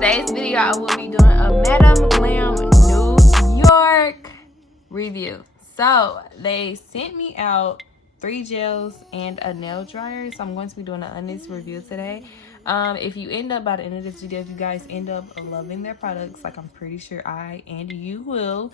today's video, I will be doing a Madam Glam New York review. So they sent me out 3 gels and a nail dryer, so I'm going to be doing an honest review today. If you end up by the end of this video, if you guys end up loving their products, like I'm pretty sure I and you will,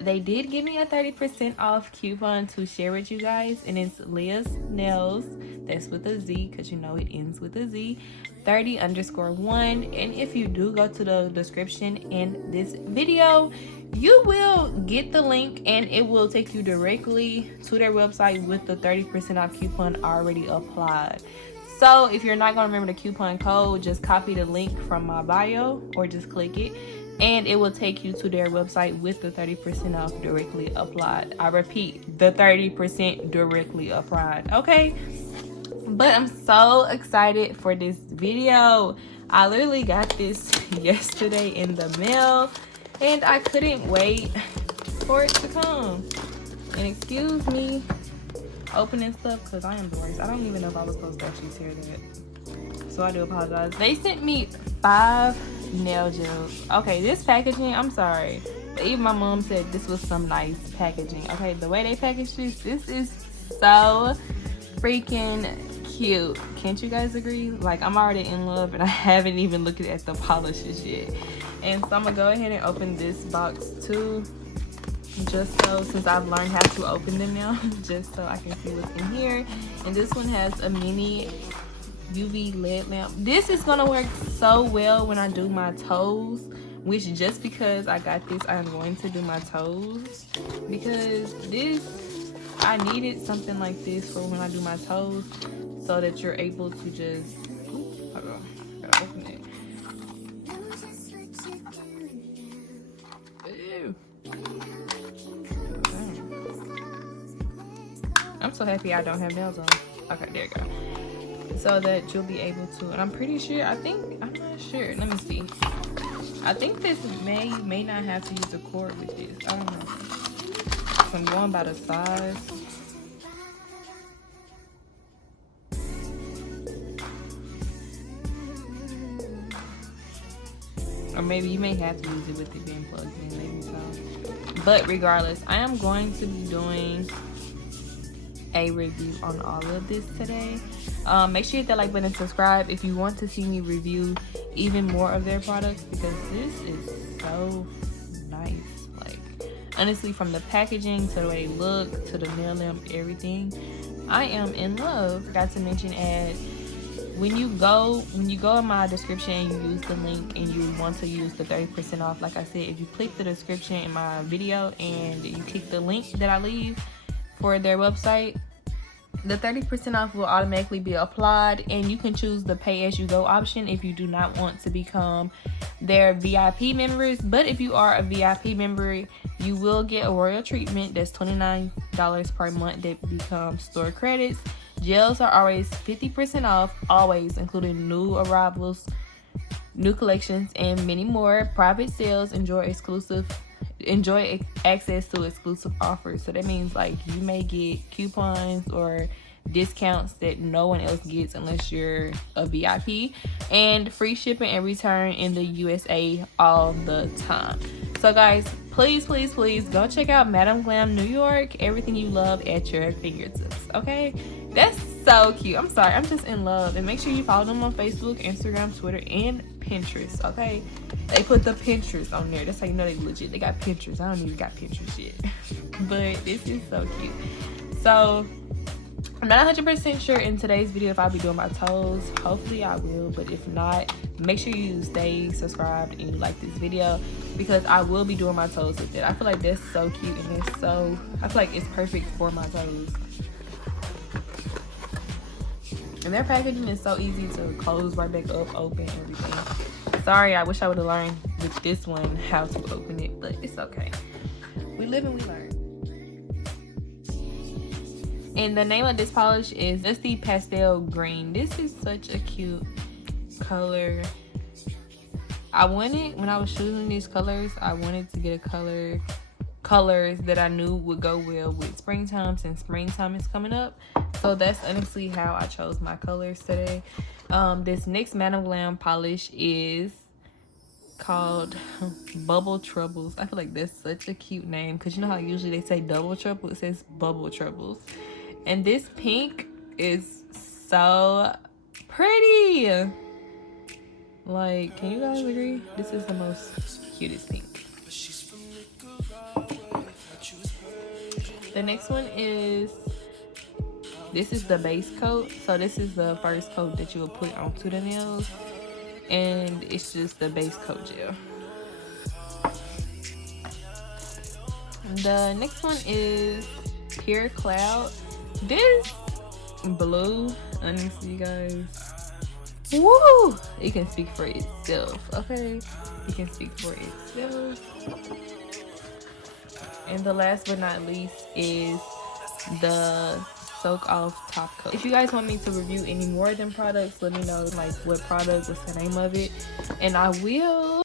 they did give me a 30% off coupon to share with you guys, and it's Liyahs Nails, that's with a Z because you know it ends with a Z, 30_1. And if you do go to the description in this video, you will get the link and it will take you directly to their website with the 30% off coupon already applied. So if you're not going to remember the coupon code, just copy the link from my bio or just click it and it will take you to their website with the 30% off directly applied. I repeat, the 30% directly applied, okay? But I'm so excited for this video. I literally got this yesterday in the mail and I couldn't wait for it to come. And excuse me opening stuff because I am the worst. I don't even know if I was supposed to actually tear that, so I do apologize. They sent me 5 nail gels. Okay, this packaging, I'm sorry, but even my mom said this was some nice packaging. Okay, the way they packaged this is so freaking cute. Can't you guys agree? Like, I'm already in love and I haven't even looked at the polishes yet. And so I'm gonna go ahead and open this box too, just so, since I've learned how to open them now, just so I can see what's in here. And this one has a mini UV LED lamp. This is gonna work so well when I do my toes, which just because I got this, I'm going to do my toes, because this, I needed something like this for when I do my toes, so that you're able to just, hold on, I gotta open it. Ew. I'm so happy I don't have nails on. Okay, there you go. So that you'll be able to, and I'm pretty sure, I'm not sure. Let me see. I think this may not have to use a cord with this. I don't know. So I'm going by the size. Or maybe you may have to use it with it being plugged in, maybe so. But regardless, I am going to be doing a review on all of this today. Make sure you hit that like button and subscribe if you want to see me review even more of their products, because this is so nice. Like, honestly, from the packaging to the way they look to the nail lamp, everything, I am in love. Forgot to mention, when you go in my description and you use the link and you want to use the 30% off, like I said, if you click the description in my video and you click the link that I leave for their website, the 30% off will automatically be applied, and you can choose the pay as you go option if you do not want to become their VIP members. But if you are a VIP member, you will get a royal treatment that's $29 per month that becomes store credits. Gels are always 50% off, always, including new arrivals, new collections, and many more. Private sales, enjoy access to exclusive offers. So that means, like, you may get coupons or discounts that no one else gets unless you're a VIP, and free shipping and return in the USA all the time. So guys, please go check out Madam Glam New York. Everything you love at your fingertips, okay? That's so cute. I'm sorry, I'm just in love. And make sure you follow them on Facebook, Instagram, Twitter, and Pinterest, okay? They put the Pinterest on there. That's how you know they legit. They got Pinterest. I don't even got Pinterest yet. But this is so cute. So I'm not 100% sure in today's video if I'll be doing my toes. Hopefully I will, but if not, make sure you stay subscribed and you like this video, because I will be doing my toes with it. I feel like that's so cute, and it's so, I feel like it's perfect for my toes. And their packaging is so easy to close right back up, open, everything. Sorry, I wish I would have learned with this one how to open it, but it's okay. We live and we learn. And the name of this polish is just the Pastel Green. This is such a cute color. I wanted, when I was choosing these colors, I wanted to get a colors that I knew would go well with springtime, since springtime is coming up. So that's honestly how I chose my colors today. This next Madam Glam polish is called Bubble Troubles. I feel like that's such a cute name because you know how usually they say double trouble, it says Bubble Troubles. And this pink is so pretty. Like, can you guys agree? This is the most cutest pink. The next one is, this is the base coat. So this is the first coat that you will put onto the nails, and it's just the base coat gel. The next one is Pure Cloud. This blue, honestly, you guys, woo, it can speak for itself. Okay, it can speak for itself. And the last but not least is the Soak Off Top Coat. If you guys want me to review any more of them products, let me know like what product, what's the name of it, and I will.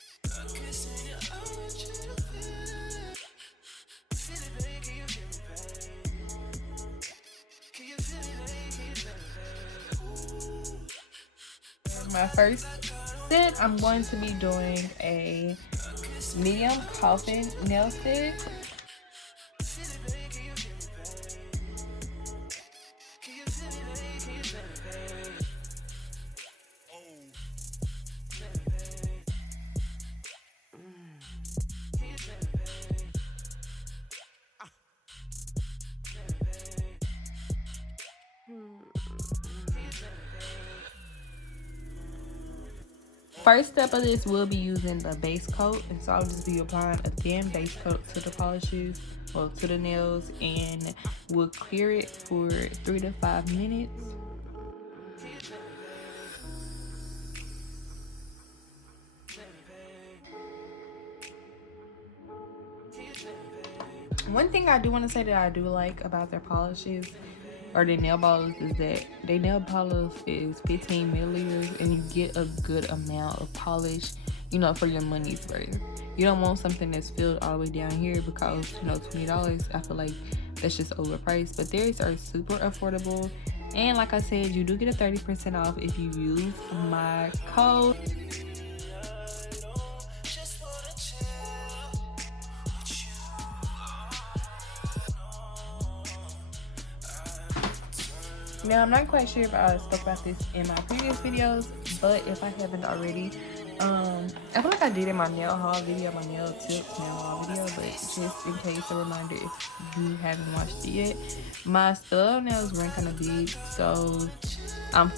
My first set, I'm going to be doing a medium coffin nail stick. First step of this will be using the base coat, and so I'll just be applying a thin base coat to the polishes, or to the nails, and we'll clear it for 3 to 5 minutes. One thing I do want to say that I do like about their polishes, or their nail polish, is that their nail polish is 15 milliliters and you get a good amount of polish, you know, for your money's worth. You don't want something that's filled all the way down here because, you know, $20, I feel like that's just overpriced. But theirs are super affordable, and like I said, you do get a 30% off if you use my code. Now, I'm not quite sure if I spoke about this in my previous videos, but if I haven't already, I feel like I did in my nail haul video, my nail tips nail haul video, but just in case, a reminder if you haven't watched it yet. My stiletto nails run kind of big, so I'm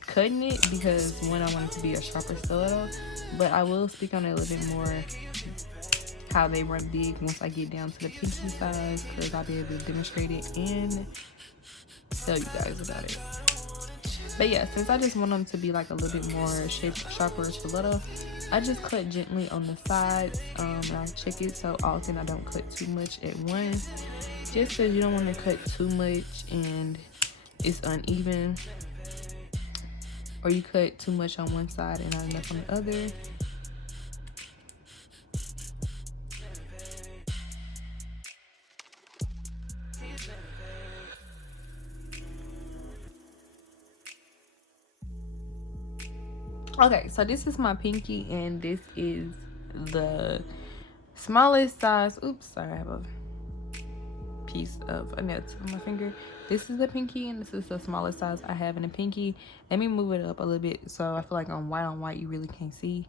cutting it because, one, I want it to be a sharper stiletto, but I will speak on it a little bit more, how they run big once I get down to the pinky size, because I'll be able to demonstrate it and tell you guys about it. But yeah, since I just want them to be like a little bit more sharper stiletto, I just cut gently on the sides. And I check it so often I don't cut too much at once, just because you don't want to cut too much and it's uneven, or you cut too much on one side and not enough on the other. Okay, so this is my pinky, and this is the smallest size. Oops, sorry, I have a piece of a nail on my finger. This is the pinky, and this is the smallest size I have in a pinky. Let me move it up a little bit so I feel like on white you really can't see,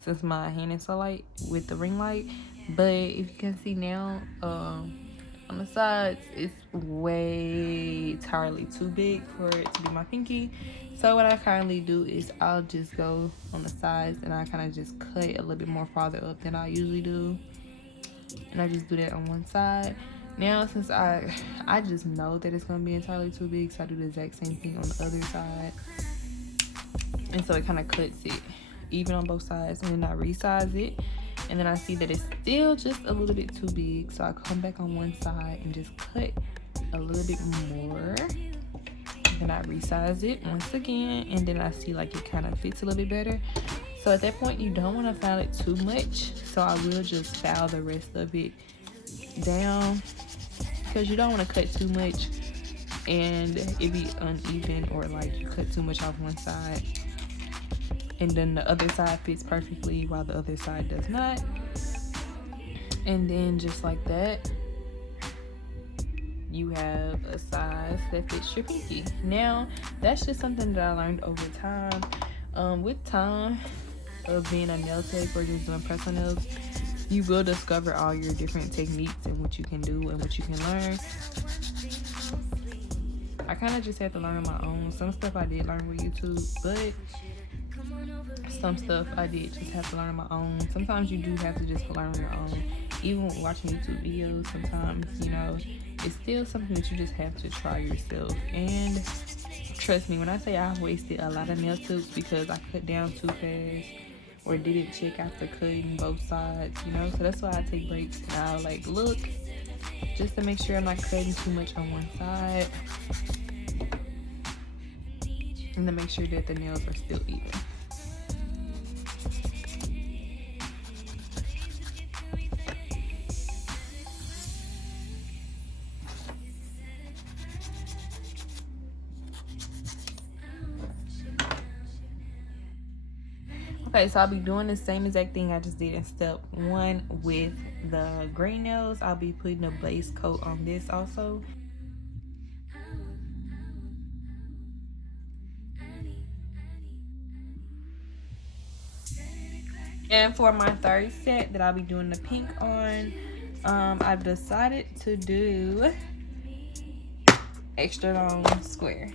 since my hand is so light with the ring light. But if you can see now, on the sides, it's way entirely too big for it to be my pinky. So what I kindly do is I'll just go on the sides and I kind of just cut a little bit more farther up than I usually do, and I just do that on one side. Now, since I just know that it's gonna be entirely too big, so I do the exact same thing on the other side, and so it kind of cuts it even on both sides, and then I resize it, and then I see that it's still just a little bit too big, so I come back on one side and just cut a little bit more. Then I resize it once again, and then I see like it kind of fits a little bit better. So at that point, you don't want to file it too much, so I will just file the rest of it down, because you don't want to cut too much and it be uneven, or like you cut too much off one side and then the other side fits perfectly while the other side does not. And then just like that, you have a size that fits your pinky. Now, that's just something that I learned over time. With time of being a nail tech or just doing press-on nails, you will discover all your different techniques and what you can do and what you can learn. I kind of just had to learn on my own. Some stuff I did learn with YouTube, but some stuff I did just have to learn on my own. Sometimes you do have to just learn on your own. Even when watching YouTube videos, sometimes, you know, it's still something that you just have to try yourself. And trust me when I say I've wasted a lot of nail tips because I cut down too fast or didn't check after cutting both sides, you know. So that's why I take breaks and I'll like look just to make sure I'm not cutting too much on one side and to make sure that the nails are still even. Okay, so I'll be doing the same exact thing I just did in step 1 with the gray nails. I'll be putting a base coat on this also. And for my third set that I'll be doing the pink on, I've decided to do extra long square.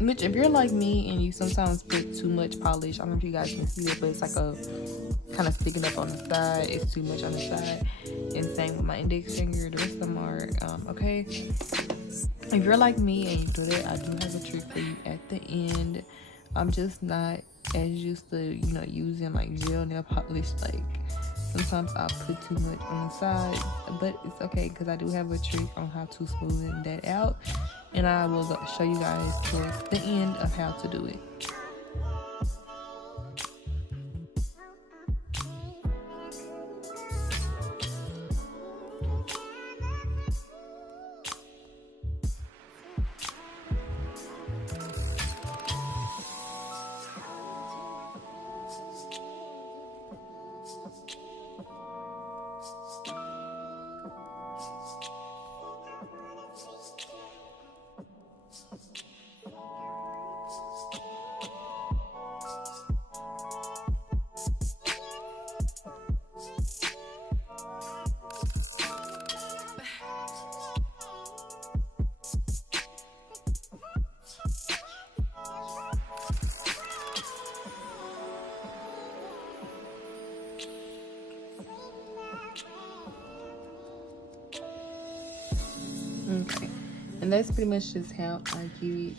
Which, if you're like me and you sometimes put too much polish, I don't know if you guys can see it, but it's like a kind of sticking up on the side. It's too much on the side. And same with my index finger. The rest of them are okay. If you're like me and you do that, I do have a trick for you at the end. I'm just not as used to, you know, using like gel nail polish. Like sometimes I'll put too much on the side, but it's okay because I do have a trick on how to smoothen that out. And I will show you guys towards the end of how to do it. Okay, And that's pretty much just how I get it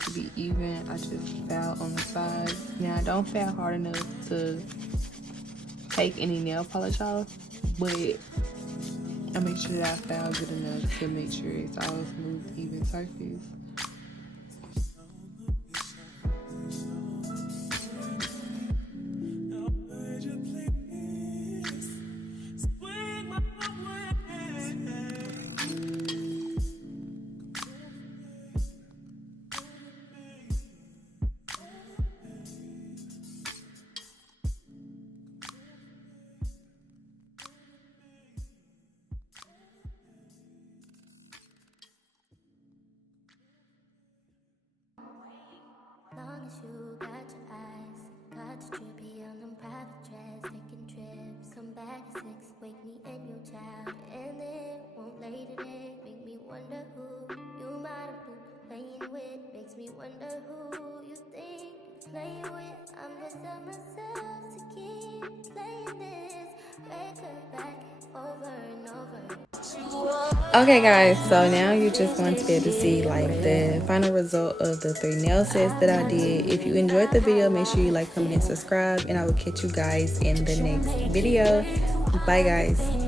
to be even. I just file on the sides. Now I don't file hard enough to take any nail polish off, but I make sure that I file good enough to make sure it's all smooth, even surface. Long as you got your eyes, got your trippy on them private jets, taking trips. Come back at 6, wake me and your child, and then won't lay today. Make me wonder who you might have been playing with. Makes me wonder who you think you're playing with. I'm just on myself to keep playing this record back over and over. Okay guys, so now you're just going to be able to see like the final result of the 3 nail sets that I did. If you enjoyed the video, make sure you like, comment, and subscribe, and I will catch you guys in the next video. Bye guys.